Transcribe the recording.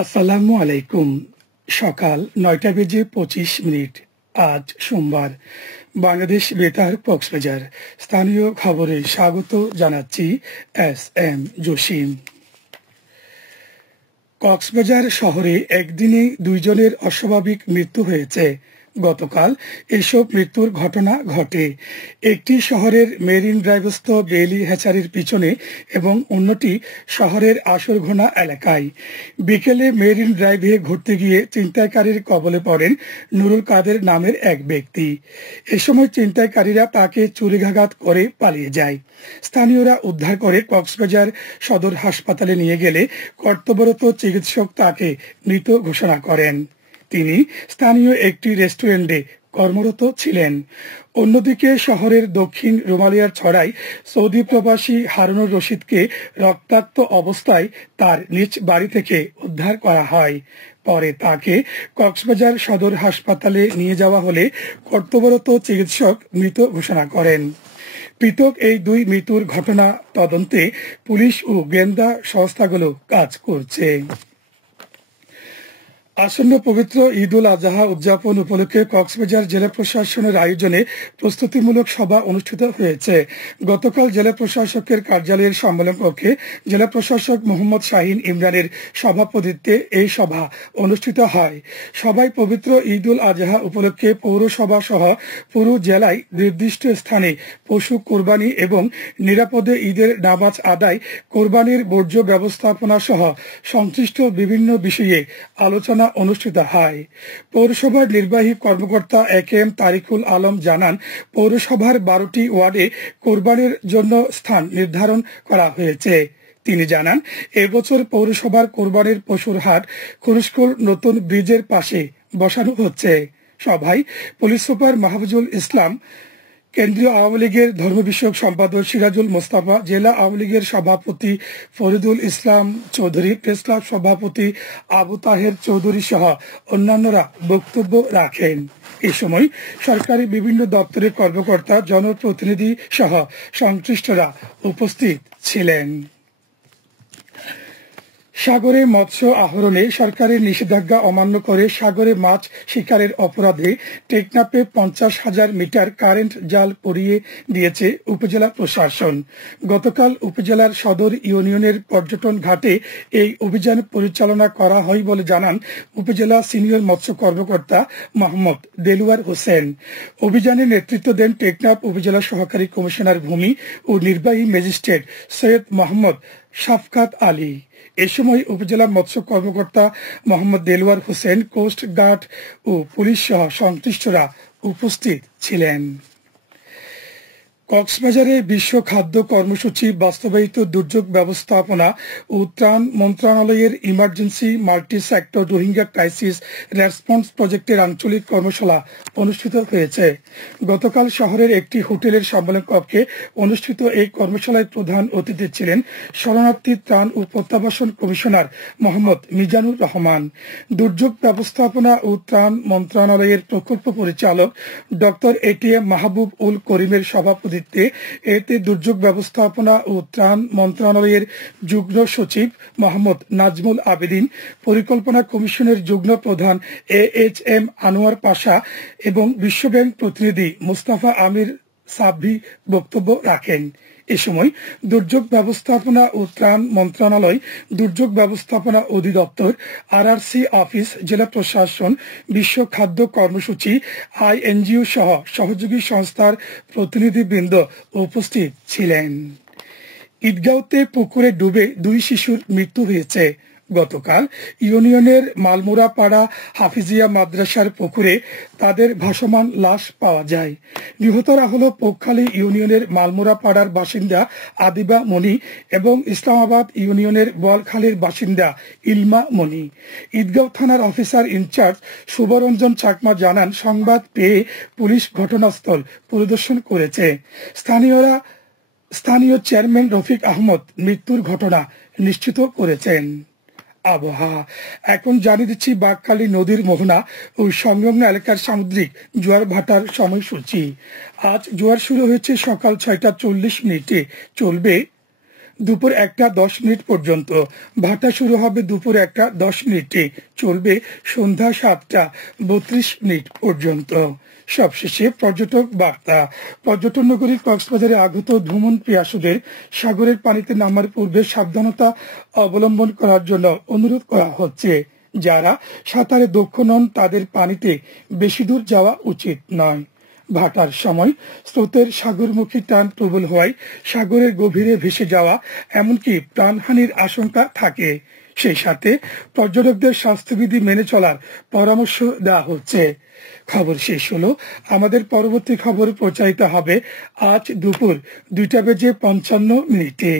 আসসালামু আলাইকুম। সকাল ৯টা বেজে ২৫ মিনিট। আজ সোমবার। বাংলাদেশ বেতার কক্সবাজার। স্থানীয় খবরে স্বাগত জানাচ্ছি এস এম জসিম। কক্সবাজার শহরে একদিনে ২ জনের অস্বাভাবিক মৃত্যু হয়েছে। গতকাল এসব মৃত্যুর ঘটনা ঘটে। একটি শহরের মেরিন ড্রাইভস্থ বেইলি হ্যাচারির পিছনে এবং অন্যটি শহরের আসরঘোনা এলাকায়। বিকেলে মেরিন ড্রাইভে ঘুরতে গিয়ে ছিনতাইকারীর কবলে পড়েন নুরুল কাদের নামের এক ব্যক্তি। এ সময় ছিনতাইকারীরা তাকে ছুরিকাঘাত করে পালিয়ে যায়। স্থানীয়রা উদ্ধার করে কক্সবাজার সদর হাসপাতালে নিয়ে গেলে কর্তব্যরত চিকিৎসক তাকে মৃত ঘোষণা করেন। তিনি স্থানীয় একটি রেস্টুরেন্টে কর্মরত ছিলেন। অন্যদিকে শহরের দক্ষিণ রুমালিয়ার ছড়ায় সৌদি প্রবাসী হারুনুর রশিদকে রক্তাক্ত অবস্থায় তার নিজ বাড়ি থেকে উদ্ধার করা হয়। পরে তাকে কক্সবাজার সদর হাসপাতালে নিয়ে যাওয়া হলে কর্তব্যরত চিকিৎসক মৃত ঘোষণা করেন। পৃথক এই ২ মৃত্যুর ঘটনা তদন্তে পুলিশ ও গোয়েন্দা সংস্থাগুলো কাজ করছে। আসন্ন পবিত্র ঈদ উল আজহা উদযাপন উপলক্ষে কক্সবাজার জেলা প্রশাসনের আয়োজনে প্রস্তুতিমূলক সভা অনুষ্ঠিত হয়েছে। গতকাল জেলা প্রশাসকের কার্যালয়ের সম্মেলন কক্ষে জেলা প্রশাসক মোহাম্মদ শাহিন ইমরানের সভাপতিত্বে এই সভা অনুষ্ঠিত হয়। সভায় পবিত্র ঈদ উল আজহা উপলক্ষে পৌরসভা সহ পুরো জেলায় নির্দিষ্ট স্থানে পশু কোরবানি এবং নিরাপদে ঈদের নামাজ আদায়, কোরবানির বর্জ্য ব্যবস্থাপনা সহ সংশ্লিষ্ট বিভিন্ন বিষয়ে আলোচনা অনুষ্ঠিত হয়। পৌরসভার নির্বাহী কর্মকর্তা একেএম তারিকুল আলম জানান, পৌরসভার ১২টি ওয়ার্ডে কোরবানির জন্য স্থান নির্ধারণ করা হয়েছে। তিনি জানান, এবছর পৌরসভার কোরবানির পশুর হাট খুরুশকুল নতুন ব্রিজের পাশে বসানো হচ্ছে। সভায় পুলিশ সুপার মাহফুজুল ইসলাম, কেন্দ্রীয় আওয়ামী লীগের ধর্ম বিষয়ক সম্পাদক সিরাজুল মোস্তফা, জেলা আওয়ামী লীগের সভাপতি ফরিদুল ইসলাম চৌধুরী, প্রেস ক্লাব সভাপতি আবু তাহের চৌধুরী সহ অন্যান্যরা বক্তব্য রাখেন। এ সময় সরকারি বিভিন্ন দপ্তরের কর্মকর্তা, জনপ্রতিনিধি সহ সংশ্লিষ্টরা উপস্থিত ছিলেন। সাগরে মৎস্য আহরণে সরকারের নিষেধাজ্ঞা অমান্য করে সাগরে মাছ শিকারের অপরাধে টেকনাফে ৫০,০০০ মিটার কারেন্ট জাল পরিয়ে দিয়েছে উপজেলা প্রশাসন। গতকাল উপজেলার সদর ইউনিয়নের পর্যটন ঘাটে এই অভিযান পরিচালনা করা হয় বলে জানান উপজেলা সিনিয়র মৎস্য কর্মকর্তা মোহাম্মদ দেলওয়ার হোসেন। অভিযানে নেতৃত্ব দেন টেকনাফ উপজেলা সহকারী কমিশনার ভূমি ও নির্বাহী ম্যাজিস্ট্রেট সৈয়দ মোহাম্মদ শাফকাত আলী। এ সময় উপজেলা মৎস্য কর্মকর্তা মোহাম্মদ দেলওয়ার হোসেন, কোস্ট গার্ড ও পুলিশ সহ সংশ্লিষ্টরা উপস্থিত ছিলেন। কক্সবাজারে বিশ্ব খাদ্য কর্মসূচি বাস্তবায়িত দুর্যোগ ব্যবস্থাপনা ও ত্রাণ মন্ত্রণালয়ের emergency multi sector Rohingya crisis response প্রজেক্টের আঞ্চলিক কর্মশালা অনুষ্ঠিত হয়েছে। গতকাল শহরের একটি হোটেলের সম্মেলন কক্ষে অনুষ্ঠিত এই কর্মশালায় প্রধান অতিথি ছিলেন শরণার্থী ত্রাণ ও প্রত্যাবাসন কমিশনার মোহাম্মদ মিজানুর রহমান। দুর্যোগ ব্যবস্থাপনা ও ত্রাণ মন্ত্রণালয়ের প্রকল্প পরিচালক ডক্টর এটিএম মাহবুব উল করিমের সভাপতি এতে দুর্যোগ ব্যবস্থাপনা ও ত্রাণ মন্ত্রণালয়ের যুগ্ম সচিব মোহাম্মদ নাজমুল আবেদিন, পরিকল্পনা কমিশনের যুগ্ম প্রধান AHM আনোয়ার পাশা এবং বিশ্বব্যাংক প্রতিনিধি মুস্তাফা আমির সাব্বি বক্তব্য রাখেন। এ সময় দুর্যোগ ব্যবস্থাপনা ও ত্রাণ মন্ত্রণালয়, দুর্যোগ ব্যবস্থাপনা অধিদপ্তর, RRC অফিস, জেলা প্রশাসন, বিশ্ব খাদ্য কর্মসূচি, INGO সহ সহযোগী সংস্থার প্রতিনিধিবৃন্দ উপস্থিত ছিলেন। ঈদগাঁওতে পুকুরে ডুবে ২ শিশুর মৃত্যু হয়েছে। গতকাল ইউনিয়নের মালমুরাপাড়া হাফিজিয়া মাদ্রাসার পুকুরে তাদের ভাসমান লাশ পাওয়া যায়। নিহতরা হল পোকখালী ইউনিয়নের মালমুরাপাড়ার বাসিন্দা আদিবা মনি এবং ইসলামাবাদ ইউনিয়নের বোয়ালখালীর বাসিন্দা ইলমা মনি। ঈদগাঁও থানার অফিসার ইনচার্জ শুভরঞ্জন চাকমা জানান, সংবাদ পেয়ে পুলিশ ঘটনাস্থল পরিদর্শন করেছে। স্থানীয় চেয়ারম্যান রফিক আহমদ মৃত্যুর ঘটনা নিশ্চিত করেছেন। আবহাওয়া এখন জানিয়ে দিচ্ছি বাঁকখালী নদীর মোহনা ও সংলগ্ন এলাকার সামুদ্রিক জোয়ার ভাটার সময়সূচি। আজ জোয়ার শুরু হয়েছে সকাল ৬টা ৪০ মিনিটে, চলবে দুপুর 1:10 পর্যন্ত। ভাটা শুরু হবে দুপুর 1:10 চলবে সন্ধ্যা 7:32 পর্যন্ত। সবশেষে পর্যটক বার্তা। পর্যটন নগরী কক্সবাজারে আগত ভ্রমণ পিয়াসুদের সাগরের পানিতে নামার পূর্বে সাবধানতা অবলম্বন করার জন্য অনুরোধ করা হচ্ছে। যারা সাঁতারে দক্ষ নন তাদের পানিতে বেশি দূর যাওয়া উচিত নয়। ভাটার সময় স্রোতের সাগরমুখী টান প্রবল হওয়ায় সাগরের গভীরে ভেসে যাওয়া এমনকি প্রাণহানির আশঙ্কা থাকে। সেই সাথে পর্যটকদের স্বাস্থ্যবিধি মেনে চলার পরামর্শ দেওয়া হচ্ছে। খবর শেষ হলো। আমাদের পরবর্তী খবর প্রচারিত হবে আজ দুপুর 2:55